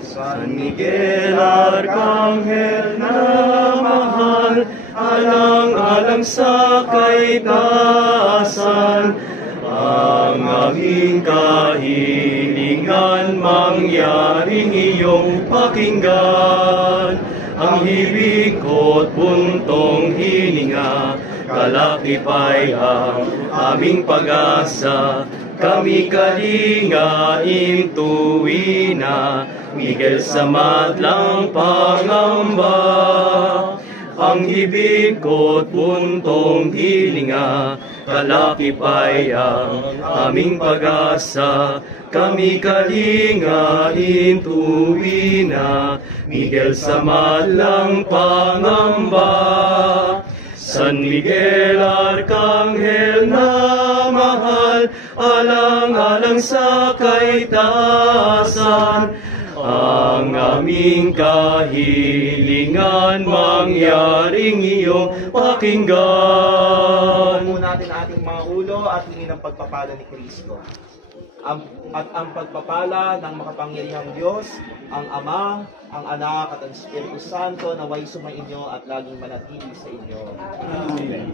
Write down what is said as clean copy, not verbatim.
San Miguel Arkanghel na mahal, alang-alang sa kaitaasan, ang aming kahilingan mangyaring iyong pakinggan. Ang hibig ko't buntong hininga, kalakipay ang aming pag-asa. Kami kalingain tuwina, Miguel sa madlang pangamba. Ang hibig ko't buntong hilinga, kalakipay ang aming pag-asa. Kami kalingain tuwina, Miguel sa madlang pangamba. San Miguel Arkanghel na mahal, alang-alang sa kaitaasan, ang aming kahilingan mangyaring iyong pakinggan. Upo natin ating mga ulo at hingin ang pagpapala ni Kristo. At ang pagpapala ng makapangyarihang Diyos, ang Ama, ang Anak at ang Espiritu Santo naway sumainyo at laging manatili sa inyo. Amen.